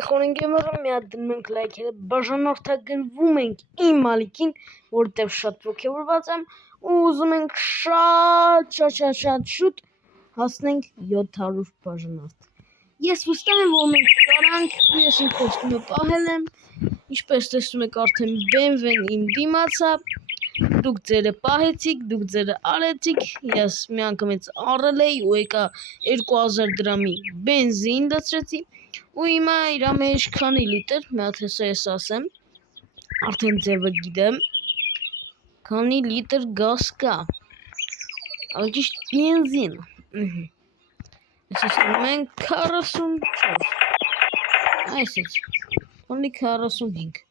Խորին գեմերը մի հատ դնում ենք լայքերը, բաժանորդագրվում ենք իմ մալիկին, որտեղ շատ ոգևորված եմ ու ուզում ենք շատ շուտ հասնենք 700 բաժանորդ։ Ես վստահ եմ, որ մենք կարանք, ես իմ խոստումը պահել եմ, ինչպես տեսնում եք արդեն BMW-ն իմ դիմաց է, դուք ձերը պահեցիք, դուք ձերը արեցիք, ես մի անգամից առել էի ու եկա 2000 դրամի բենզին լցրեցի ու հիմա իրա մեջ քանի լիտր, մի հատ հեսա ես ասեմ, արդեն ձևը գիտեմ, քանի լիտր գազ կա, ճիշտ բենզին, ես ասում ենք 44, այսպես, պոլնի 45,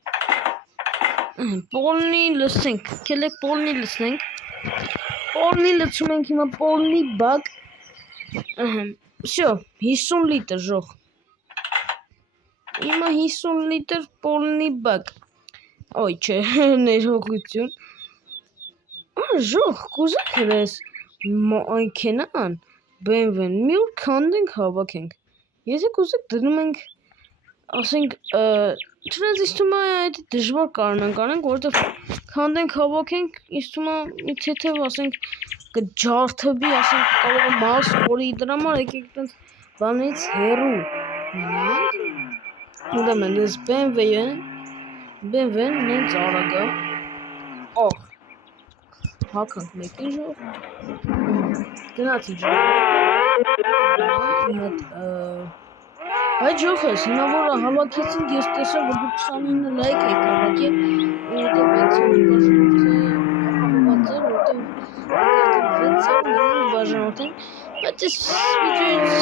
պոլնի լսենք, կելեք պոլնի լսենք, պոլնի լցում ենք հիմա պոլնի բակ, всё, 50 լիտր ժող, հիմա 50 լիտր պոլնի բակ, ոյ չէ, ներողություն, ժող, կուզեք հրես մայքենան, BMW-ն, մի օր քանդենք հավաքենք, եթե կուզեք դնում ենք, ասենք, չնայած ինձ թվում է այդ դժվար կարողանանք անենք, որովհետև քանդենք հավաքենք, ինձ թվում է մի թեթև ասենք կջարդվի, ասենք կարող է մաս որի դրա համար եկեք այտենց բանից հեռու մնանք, ուրեմն ես BMW-ն նենց արագ է, հագանք մեկին ժող, գնացի ժող, այդ ժողս, հիմա որ հավաքեցինք, ես տեսա, որ դուք 29 լայք եք հավաքել, որովհետև 600 բաժանորդ են, բայց ես վիդեոյից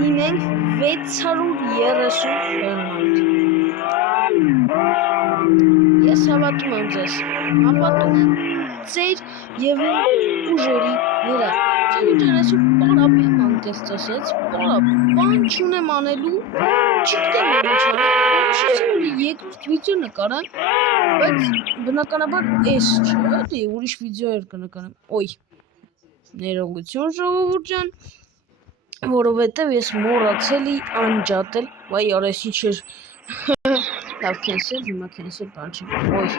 լինենք 630 բաժանորդ, ես հավատում եմ ձեզ, հավատում եմ ձեր և ուժերի վրա, Ջան, այսօր պարապ եմ անկեղծ ասած, պարապ, բան չունեմ անելու, չգիտեմ եմ ինչ անեմ, որոշեցի որ երկրորդ վիդեո նկարեմ, բայց բնականաբար էս չէ, ուրիշ վիդեոեր կնկարեմ, ոյ, ներողություն ժողովուրդ ջան, որովհետև ես մոռացել էի անջատել, վայ արես ինչ էր, լավ քենսել, հիմա քենսել բան չի, ոյ,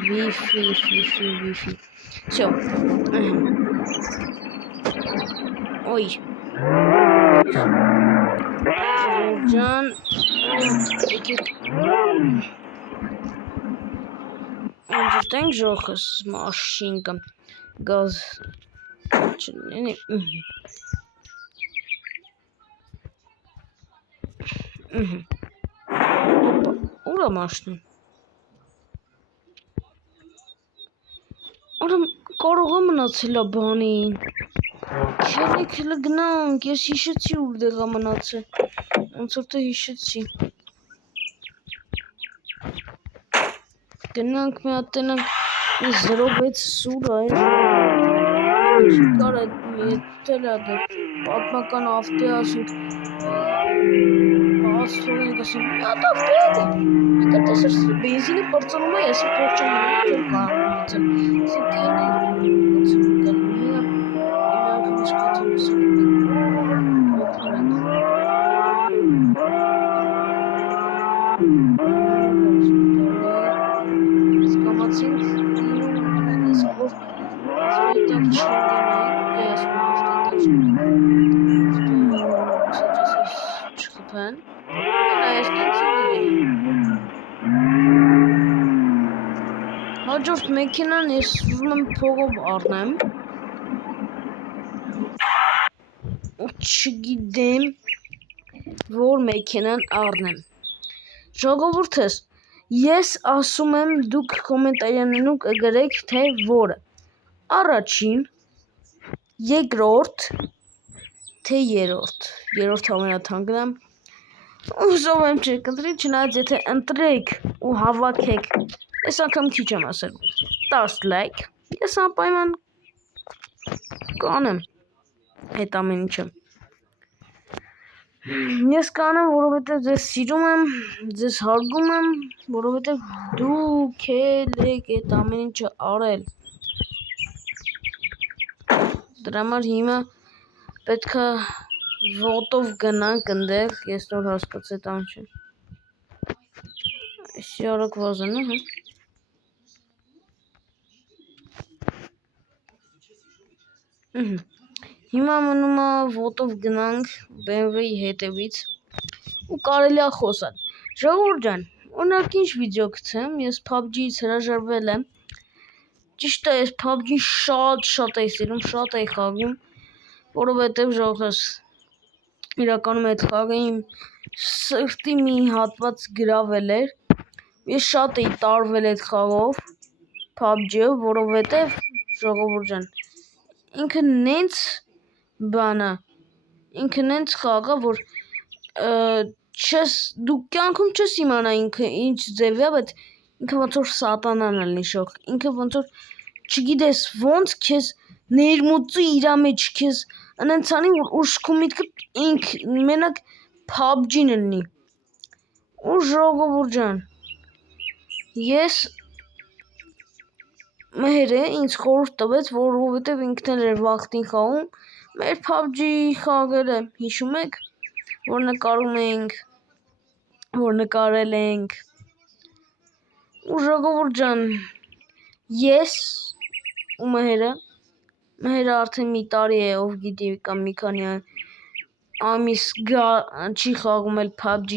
Wi-Fi, всё, ой, Ջան, եկեք, անջատենք ժողս մաշինկը, գազ չլինի, ուր է մաշնին, Ուրեմ կարող է մնացել է բանին, քելեք հլը գնանք, ես հիշեցի ուրդեղ է մնացել, ոնց որ թե հիշեցի, գնանք մի հատ տենանք 06 սուր է, չկար այդ եթել է դե պատմական ավտի ասենք, բաց թողենք ասենք, մի հատ ավտի է դե, մեկը տեսր բենզինի պրծնում է, եսի փող չեմ որ կարող ունեցել, ասենք կենի, Հաջորդ մեքենան ես ուզում եմ փողով առնեմ, չգիտեմ, որ մեքենան առնեմ, ժողովուրդս, ես ասում եմ դուք կոմենտարյաններում կգրեք, թե որը, առաջին, երկրորդ, թե երրորդ ամենաթանկն է, ուզում եմ չկընտրի, չնայած եթե ընտրեք ու հավաքեք, ես անգամ քիչ եմ ասել, 10 լայք, ես անպայման կանեմ այդ ամեն ինչը, ես կանեմ, որովհետև ձեզ սիրում եմ, ձեզ հարգում եմ, որովհետև դուք եք այդ ամեն ինչը արել, Դրա համար հիմա պետք է ոտով գնանք ընդեղ, ես նոր հասկացա այդ անչը։ Այսի արագ վազանը, հա։ Հիմա մնում է ոտով գնանք BMW-ի հետևից ու կարելի է խոսալ։ Ժողովուրդ ջան, օրինակ ինչ վիդեո գցեմ, ես PUBG-ից հրաժարվել եմ։ Ճիշտ է, ես PUBG-ին շատ էի սիրում, շատ էի խաղում, որովհետև ժողովուրդ իրականում այդ խաղը իմ սրտի մի հատված գրավել էր։ Ես շատ էի տարվել այդ խաղով, PUBG-ով, որովհետև ժողովուրդ ջան, ինքը նենց բան է, ինքը նենց խաղ է, որ դու կյանքում չես իմանա ինքը ինչ ձև է, բայց ինքը ոնց որ սատանան է նշող, ինքը ոնց որ չգիտես ոնց քեզ ներմուծի իր մեջ, քեզ նենց անի, որ ուշքու միտքը մենակ PUBG-ն լինի։ Ու ժողովուրդ ջան, ես մհերը ինձ խորհուրդ տվեց, որովհետև ինքն էլ էր վախտին խաղում, մեր PUBG-ի խաղերը հիշում եք, որ նկարում ենք, որ նկարել ենք։ Ու ժողովուրդ ջան, ես ու մհերը արդեն մի տարի է, ով գիտի կամ մի քանի ամիս չի խաղում էլ PUBG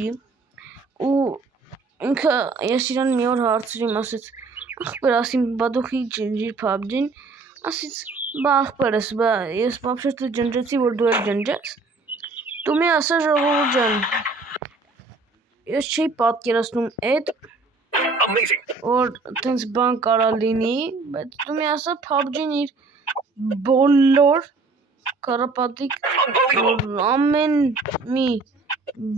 ու ինքը ես իրան մի օր հարցրին, ասեց ախպեր, ասին բա դու խի ջնջիր PUBG-ին, ասից բա ախպերս, բա ես вообще-то ջնջեցի, որ դու էլ ջնջես։ Դու մի ասա ժողովուրդ ջան, ես չէի պատկերացնում այդ, որ տենց բան կարա լինի, բայց դու մի ասա PUBG-ն իր բոլոր կարապատիկ ամեն մի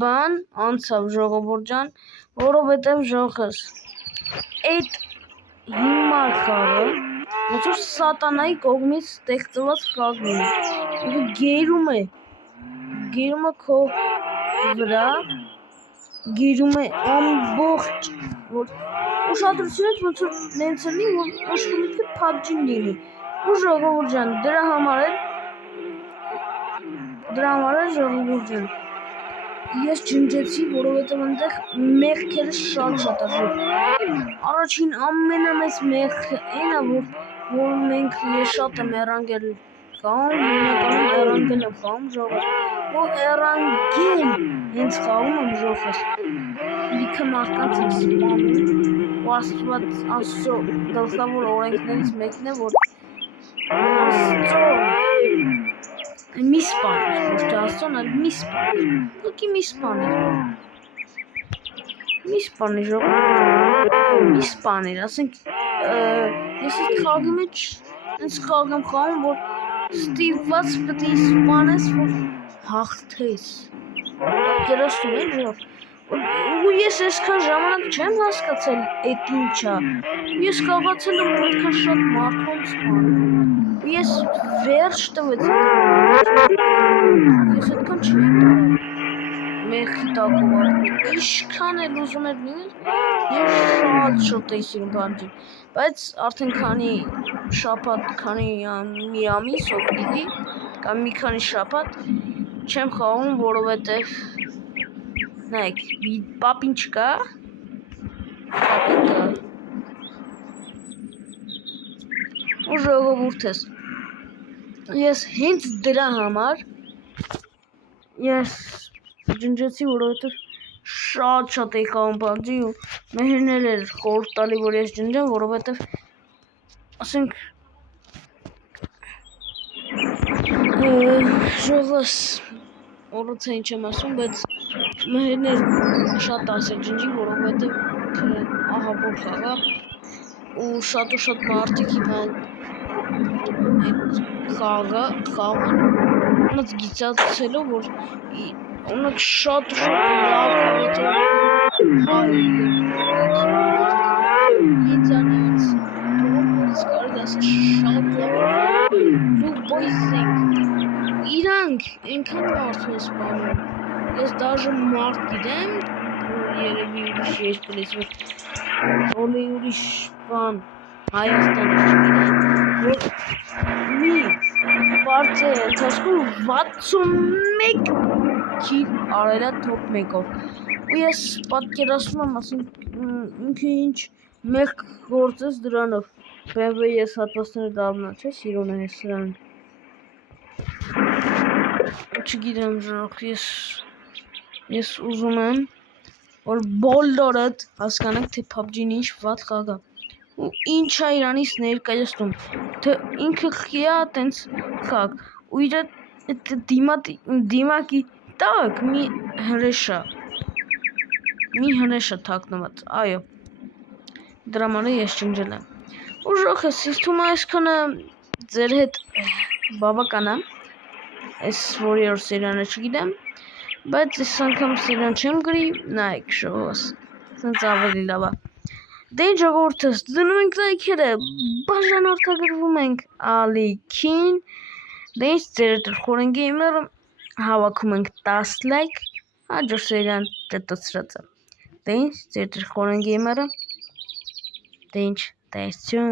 բան անցավ ժողովուրդ ջան, որովհետև ժողովուրդ այդ հիմար խաղը ոնց որ սատանայի կողմից ստեղծված խաղն է, ինքը գերում է քո վրա, գերում է ամբողջ, որ ուշադրությունդ ոնց որ նենց լինի, որ ուշքի միտքը PUBG-ն լինի։ Ու ժողովուրդ ջան, դրա համար էլ ժողովուրդ ջան, ես ջնջեցի, որովհետև այնտեղ մեղքերը շատ է։ Առաջին ամենամեծ մեղքը այն է, որ մենք ես շատ եմ էրանգել խաղում, հիմնականում էրանգել եմ խաղում ժողովուրդ, որ էրանգել հենց խաղում եմ ժողովուրդ, լիքը մարդկանց եմ սպանում, ու Աստծո գլխավոր օրենքներից մեկն է, որ Աստծո մի սպանիր, ոչ թե Աստծոն, այլ մի սպանիր, ուղղակի մի սպանիր ժողովուրդ, մի սպանիր, ասենք ես այդ խաղի մեջ հենց խաղ եմ խաղում, որ ստիպված պետք է սպանես, որ հաղթես, պատկերացնում եք ժողովուրդ, ու ես այսքան ժամանակ չեմ հասկացել այդ ինչ է, ես կարողացել եմ այդքան շատ մարդում սպանել, ու ես վերջ տվեց ես այդքան չէի կարող մեղքի տակով ապրել, ինչքան էլ ուզում էր լինել, ես շատ էի սիրում PUBG-ին, բայց արդեն քանի մի ամիս օգնիդի կամ մի քանի շաբաթ չեմ խաղում, որովհետև նայեք, պապին չկա, ու ժողովուրդս, ես հենց դրա համար ես ջնջեցի, որովհետև շատ էի խաղում PUBG ու մհերն էլ էր խորհուրդ տալի, որ ես ջնջեմ, որովհետև ասենք ժողովուրդ օրոց ինչ եմ ասում, բայց մհերն էլ շատ ասել ջնջի, որովհետև ահավոր խաղ է ու շատ մարդիկ հիմա այդ խաղը խաղում ոնց գիծացելով, որ ունեք շատ լավ ինձանից կարելի ասել շատ լավ բոյսենք իրանք այնքան մարդ են սպանում, ես դաժե մարդ գիտեմ, երևի ուրիշ երկրից, որ ուրիշ բան Հայաստանից չգիտեմ, որ մի կարծել ընթացքում 61 քիլ արել է top 1-ով։ Ու ես պատկերացնում եմ, ասենք ինքը ինչ մեղք գործեց դրանով։ BMW ես հատվածները դառնա, չէ՞, սիրուն է սրան։ Չգիտեմ, ժողովուրդ, ես ուզում եմ, որ բոլորդ հասկանանք, թե PUBG-ն ինչ վատ խաղ է։ Ու ինչ է իրանից ներկայացնում, թե ինքը խիա տենց խաղ, ու իր դիմակի տակ մի հրեշ է թաքնված, այո, դրա համար ես ջնջել եմ։ Ու ժողովուրդ, ինձ թվում է այսքանը ձեր հետ բավական է, այս Warrior սերիանը չգիտեմ, բայց այս անգամ սերիան չեմ գրի, նայեք ժողովուրդ, սենց ավելի լավ է։ Դե ինչ ժողովուրդս, դնում ենք լայքերը, բաժանորդագրվում ենք ալիքին, դե ինչ ձեր խորեն գեյմերը հավաքում ենք 10 լայք, հաջորդ սերիան ճտտցրած է։ Դե ինչ ձեր խորեն գեյմերը, դե ինչ, տեսություն։